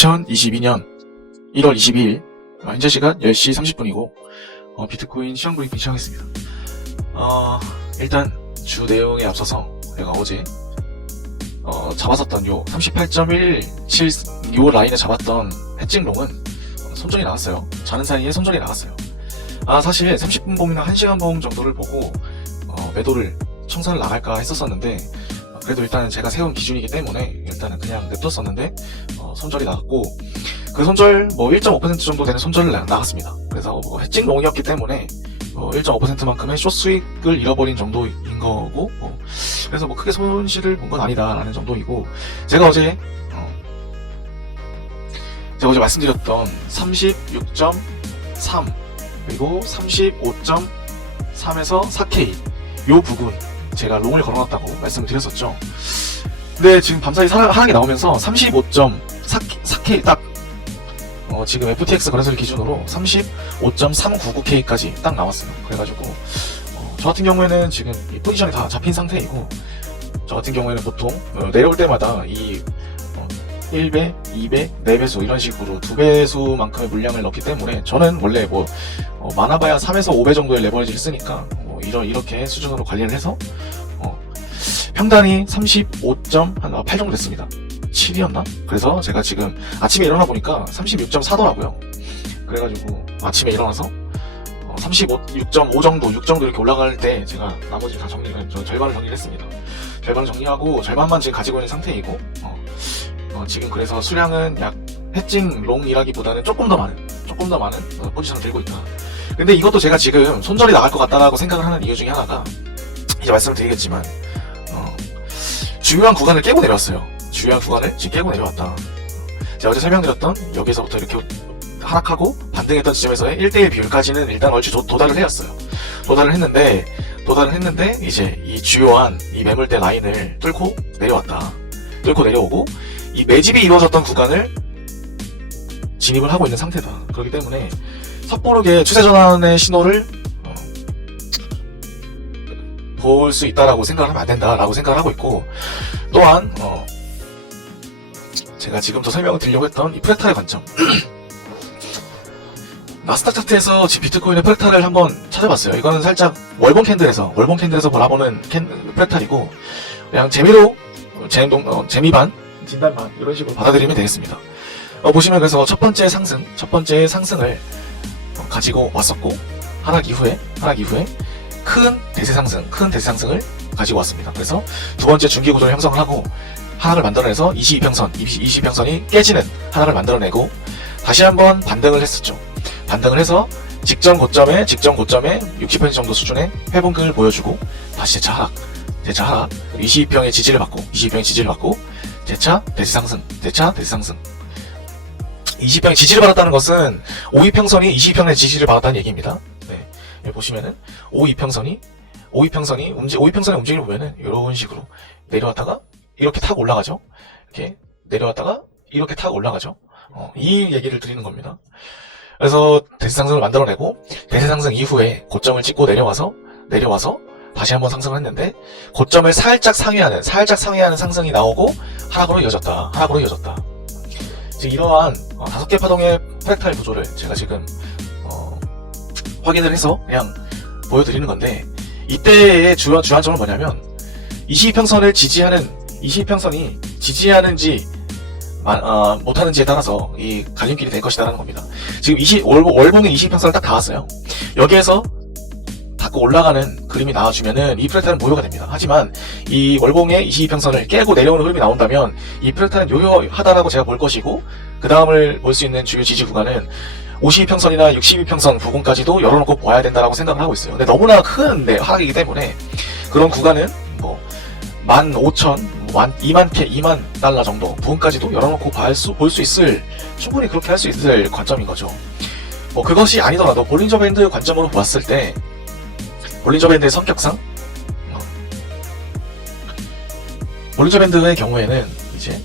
2022년 1월 22일 현재 시간 10시 30분이고 비트코인 시황 브리핑 시작하겠습니다. 일단 주 내용에 앞서서 내가 어제 잡았었던 요 38.17 요 라인에 잡았던 해칭롱은 손절이 나왔어요. 자는 사이에 손절이 나왔어요. 사실 30분 봉이나 1시간 봉 정도를 보고 매도를 청산을 나갈까 했었었는데, 그래도 일단은 제가 세운 기준이기 때문에 일단은 그냥 냅뒀었는데 손절이 나갔고, 그 손절 1.5% 정도 되는 손절을 나갔습니다. 그래서 해칭롱이었기 때문에 1.5%만큼의 숏 수익을 잃어버린 정도인 거고, 그래서 크게 손실을 본 건 아니다라는 정도이고, 제가 어제 말씀드렸던 36.3 그리고 35.3에서 4K 요 부분 제가 롱을 걸어놨다고 말씀을 드렸었죠. 근데 지금 밤사이 하락이 나오면서 35.4K 딱 지금 FTX 거래소를 기준으로 35.399K까지 딱 나왔어요. 그래가지고 저 같은 경우에는 지금 이 포지션이 다 잡힌 상태이고, 저 같은 경우에는 보통 내려올 때마다 이 1배, 2배, 4배수 이런 식으로 2배수만큼의 물량을 넣기 때문에, 저는 원래 많아봐야 3에서 5배 정도의 레버리지를 쓰니까 이렇게 수준으로 관리를 해서 평단이 35.8 정도 됐습니다. 7이었나? 그래서 제가 지금 아침에 일어나 보니까 36.4더라고요. 그래가지고 아침에 일어나서 36.5 정도, 6 정도 이렇게 올라갈 때 제가 나머지 다 절반을 정리를 했습니다. 절반을 정리하고 절반만 지금 가지고 있는 상태이고, 지금 그래서 수량은 약 해칭 롱이라기보다는 조금 더 많은 포지션을 들고 있다. 근데 이것도 제가 지금 손절이 나갈 것 같다라고 생각을 하는 이유 중에 하나가, 이제 말씀을 드리겠지만 중요한 구간을 깨고 내려왔어요. 중요한 구간을 지금 깨고 내려왔다. 제가 어제 설명드렸던 여기서부터 이렇게 하락하고 반등했던 지점에서의 1대1 비율까지는 일단 얼추 도달을 해왔어요. 도달을 했는데 이제 이 주요한 이 매물대 라인을 뚫고 내려왔다. 뚫고 내려오고 이 매집이 이루어졌던 구간을 진입을 하고 있는 상태다. 그렇기 때문에 섣부르게 추세 전환의 신호를 볼 수 있다라고 생각을 하면 안 된다라고 생각을 하고 있고, 또한 제가 지금부터 설명을 드리려고 했던 이 프랙탈의 관점 나스닥 차트에서 지금 비트코인의 프랙탈을 한번 찾아봤어요. 이거는 살짝 월봉 캔들에서 바라보는 프랙탈이고, 그냥 재미로 재미반 진단반 이런 식으로 받아들이면 되겠습니다. 보시면 그래서 첫 번째 상승을 가지고 왔었고, 하락 이후에 큰 대세 상승을 가지고 왔습니다. 그래서 두 번째 중기 구조를 형성을 하고 하락을 만들어내서 22평선이 깨지는 하락을 만들어내고, 다시 한번 반등을 했었죠. 반등을 해서 직전 고점에 60% 정도 수준의 회복을 보여주고, 다시 재차 하락 22평의 지지를 받고 재차 대세 상승 20평의 지지를 받았다는 것은 52평선이 22평의 지지를 받았다는 얘기입니다. 네. 여기 보시면은 52평선의 움직임을 보면은 이런 식으로 내려왔다가 이렇게 타고 올라가죠. 이렇게 내려왔다가 이렇게 타고 올라가죠. 이 얘기를 드리는 겁니다. 그래서 대세 상승을 만들어내고, 대세 상승 이후에 고점을 찍고 내려와서 다시 한번 상승을 했는데, 고점을 살짝 상회하는 상승이 나오고 하락으로 이어졌다. 지금 이러한 5개 파동의 프랙탈 구조를 제가 지금 확인을 해서 그냥 보여드리는 건데, 이때의 주한 점은 뭐냐면 22평선이 지지하는지 못하는지에 따라서 이 갈림길이 될 것이다라는 겁니다. 지금 월봉의 22평선을 딱 닿았어요. 여기에서 닫고 올라가는 그림이 나와주면은 이 프랙탈은 모여가 됩니다. 하지만 이 월봉의 22평선을 깨고 내려오는 흐름이 나온다면 이 프랙탈은 요요하다라고 제가 볼 것이고, 그 다음을 볼 수 있는 주요 지지 구간은 52평선이나 62평선 부근까지도 열어놓고 봐야 된다라고 생각을 하고 있어요. 근데 너무나 큰 하락이기 때문에 그런 구간은 15,000, 2만 달러 정도 부근까지도 열어놓고 볼 수 있을, 충분히 그렇게 할 수 있을 관점인 거죠. 그것이 아니더라도 볼린저 밴드 관점으로 보았을 때, 볼린저 밴드의 성격상 볼린저 밴드의 경우에는 이제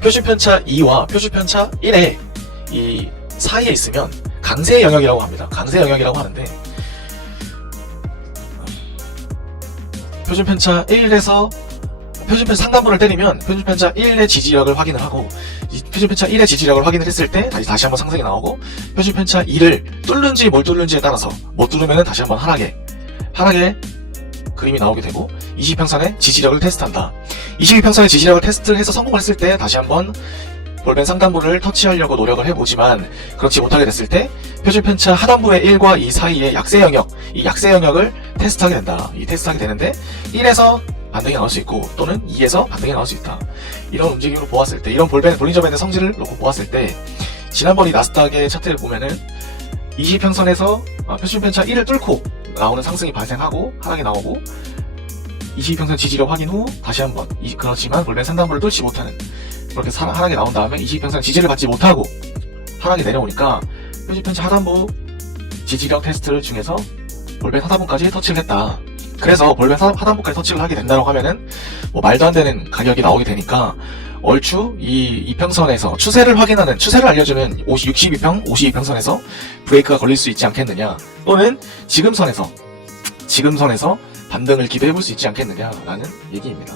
표준편차 2와 표준편차 1의 이 사이에 있으면 강세 영역이라고 합니다. 강세 영역이라고 하는데, 표준편차 1에서 표준편차 상단부를 때리면 표준편차 1의 지지력을 확인을 하고, 이 표준편차 1의 지지력을 확인을 했을 때 다시 한번 상승이 나오고, 표준편차 2를 뚫는지 뭘 뚫는지에 따라서 못 뚫으면 다시 한번 하락에 그림이 나오게 되고, 22평선의 지지력을 테스트한다. 22평선의 지지력을 테스트를 해서 성공을 했을 때 다시 한번 볼펜 상단부를 터치하려고 노력을 해보지만 그렇지 못하게 됐을 때 표준편차 하단부의 1과 2 사이의 약세 영역, 이 약세 영역을 테스트하게 된다. 이 테스트하게 되는데 1에서 반등이 나올 수 있고 또는 2에서 반등이 나올 수 있다. 이런 움직임으로 보았을 때, 이런 볼린저 밴드 성질을 놓고 보았을 때, 지난번 이 나스닥의 차트를 보면은 22평선에서 표준편차 1을 뚫고 나오는 상승이 발생하고 하락이 나오고, 22평선 지지력 확인 후 다시 한번 그렇지만 볼펜 상단부를 뚫지 못하는 그렇게 하락이 나온 다음에 22평선 지지를 받지 못하고 하락이 내려오니까 표준편차 하단부 지지력 테스트를 중에서 볼펜 하단부까지 터치를 했다. 그래서 볼펜 하단부까지 터치를 하게 된다고 하면은 뭐 말도 안 되는 가격이 나오게 되니까 얼추 이 이평선에서 추세를 확인하는, 추세를 알려주는 62평선에서 브레이크가 걸릴 수 있지 않겠느냐, 또는 지금선에서 반등을 기대해 볼 수 있지 않겠느냐라는 얘기입니다.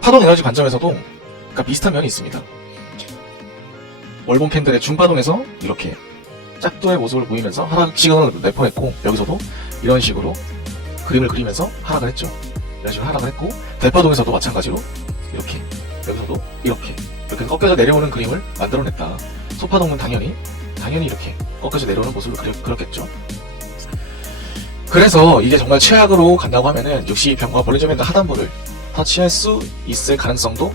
파동 에너지 관점에서도 그러니까 비슷한 면이 있습니다. 월봉 캔들의 중파동에서 이렇게 짝도의 모습을 보이면서 하락 시그널을 내포했고, 여기서도 이런 식으로 그림을 그리면서 하락을 했죠. 이런 식으로 하락을 했고, 대파동에서도 마찬가지로 이렇게, 여기서도 이렇게 꺾여서 내려오는 그림을 만들어냈다. 소파동은 당연히 이렇게 꺾여서 내려오는 모습을 그렸겠죠. 그래서 이게 정말 최악으로 간다고 하면은 62평과 볼린저 밴드 하단부를 터치할 수 있을 가능성도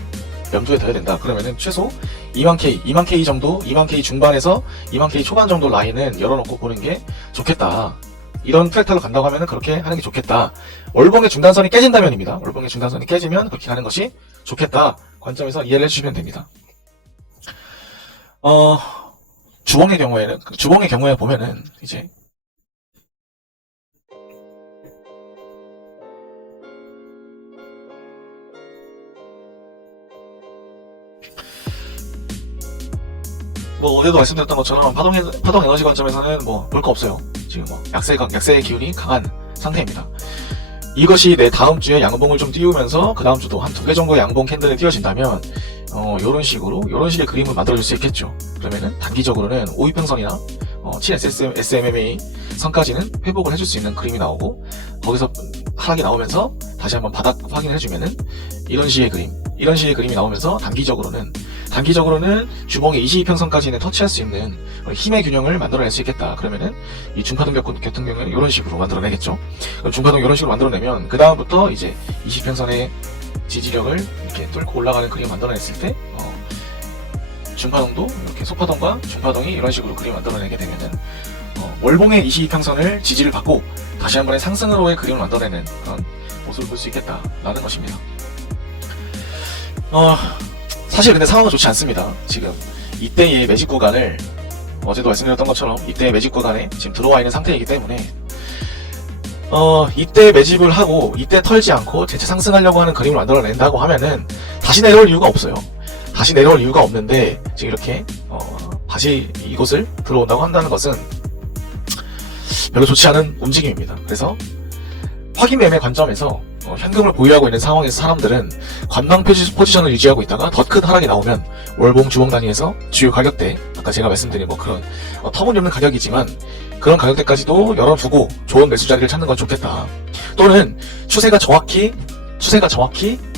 염두에 둬야 된다. 그러면은 최소 2만 K 정도, 2만 K 중반에서 2만 K 초반 정도 라인은 열어놓고 보는 게 좋겠다. 이런 프랙탈로 간다고 하면은 그렇게 하는 게 좋겠다. 월봉의 중단선이 깨진다면입니다. 월봉의 중단선이 깨지면 그렇게 가는 것이 좋겠다. 관점에서 이해를 해주시면 됩니다. 주봉의 경우에 보면은 이제 뭐 어제도 말씀드렸던 것처럼 파동 에너지 관점에서는 뭐 볼 거 없어요. 지금 뭐 약세의 기운이 강한 상태입니다. 이것이 내 다음 주에 양봉을 좀 띄우면서 그 다음 주도 한 2개 정도의 양봉 캔들이 띄워진다면 요런 식의 그림을 만들어줄 수 있겠죠. 그러면은 단기적으로는 5위평선이나 7SMMA 선까지는 회복을 해줄 수 있는 그림이 나오고, 거기서 하락이 나오면서 다시 한번 바닥 확인을 해주면은 이런 식의 그림이 나오면서 단기적으로는 주봉의 22평선까지는 터치할 수 있는 힘의 균형을 만들어낼 수 있겠다. 그러면은 이 중파동 교통경을 이런 식으로 만들어내겠죠. 중파동 이런 식으로 만들어내면 그 다음부터 이제 20평선의 지지력을 이렇게 뚫고 올라가는 그림을 만들어냈을 때 중파동도 이렇게 소파동과 중파동이 이런 식으로 그림을 만들어내게 되면은 월봉의 22평선을 지지를 받고 다시 한 번의 상승으로의 그림을 만들어내는 그런 모습을 볼 수 있겠다라는 것입니다. 사실 근데 상황은 좋지 않습니다. 지금 이때의 매직 구간을 어제도 말씀드렸던 것처럼 이때의 매직 구간에 지금 들어와 있는 상태이기 때문에 이때 매집을 하고 이때 털지 않고 재차 상승하려고 하는 그림을 만들어낸다고 하면은 다시 내려올 이유가 없어요. 다시 내려올 이유가 없는데 지금 이렇게 다시 이곳을 들어온다고 한다는 것은 별로 좋지 않은 움직임입니다. 그래서 확인 매매 관점에서 현금을 보유하고 있는 상황에서 사람들은 관망 포지션을 유지하고 있다가 더 큰 하락이 나오면 월봉 주봉 단위에서 주요 가격대, 아까 제가 말씀드린 뭐 그런 터무니없는 가격이지만 그런 가격대까지도 열어두고 좋은 매수 자리를 찾는 건 좋겠다. 또는 추세가 정확히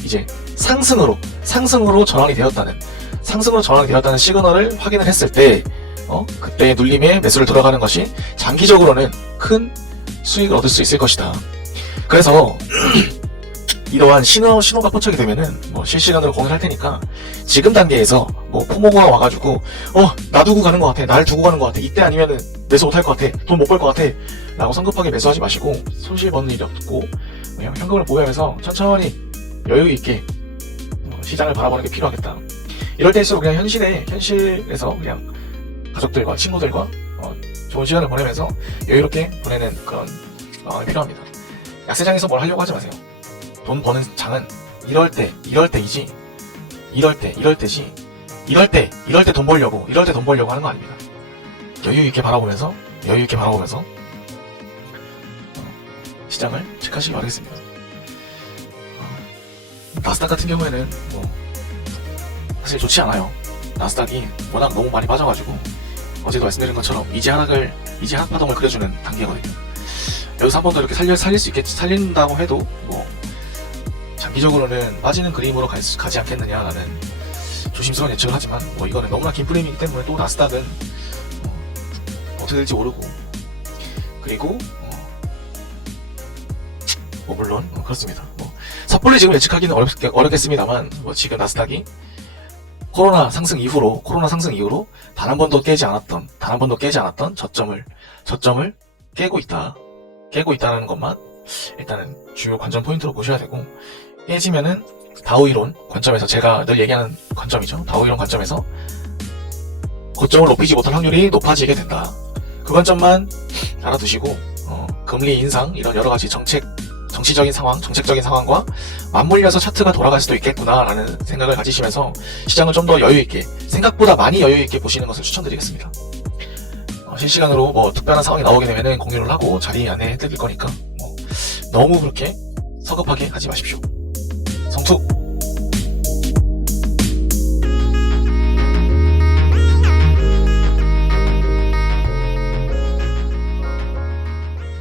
이제 상승으로 전환이 되었다는 시그널을 확인을 했을 때 그때의 눌림에 매수를 들어가는 것이 장기적으로는 큰 수익을 얻을 수 있을 것이다. 그래서 이러한 신호가 포착이 되면은 뭐 실시간으로 공유할 테니까 지금 단계에서 뭐 포모가 와가지고 놔두고 가는 것 같아, 날 두고 가는 것 같아, 이때 아니면은 매수 못할 것 같아, 돈 못 벌 것 같아 라고 성급하게 매수하지 마시고 손실 버는 일이 없고 현금을 보유하면서 천천히 여유 있게 시장을 바라보는 게 필요하겠다. 이럴 때일수록 그냥 현실에서 그냥 가족들과 친구들과 좋은 시간을 보내면서 여유롭게 보내는 그런 필요합니다. 약세장에서 뭘 하려고 하지 마세요. 돈 버는 장은 이럴 때지 이럴 때 돈 벌려고 하는 거 아닙니다. 여유 있게 바라보면서 시장을 체크하시기 바라겠습니다. 나스닥 같은 경우에는 뭐 사실 좋지 않아요. 나스닥이 워낙 너무 많이 빠져가지고 어제도 말씀드린 것처럼 이지 하락 파동을 그려주는 단계거든요. 여기서 한 번 더 이렇게 살릴 수 있겠지, 살린다고 해도 뭐 장기적으로는 빠지는 그림으로 가지 않겠느냐라는 조심스러운 예측을 하지만 뭐 이거는 너무나 긴 프레임이기 때문에 또 나스닥은 어떻게 될지 모르고, 그리고 뭐 물론 그렇습니다. 뭐 섣불리 지금 예측하기는 어렵겠습니다만 뭐 지금 나스닥이 코로나 상승 이후로 단 한 번도 깨지 않았던 저점을 깨고 있다는 것만 일단은 주요 관전 포인트로 보셔야 되고, 깨지면은 다우이론 관점에서, 제가 늘 얘기하는 관점이죠. 다우이론 관점에서 고점을 높이지 못할 확률이 높아지게 된다. 그 관점만 알아두시고 금리 인상 이런 여러 가지 정책적인 상황과 맞물려서 차트가 돌아갈 수도 있겠구나라는 생각을 가지시면서 시장을 좀 더 여유있게, 생각보다 많이 여유있게 보시는 것을 추천드리겠습니다. 실시간으로 뭐 특별한 상황이 나오게 되면은 공유를 하고 자리 안에 해드릴 거니까 너무 그렇게 서급하게 하지 마십시오. 성투!